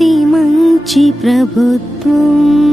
ఇది మంచి ప్రభుత్వం.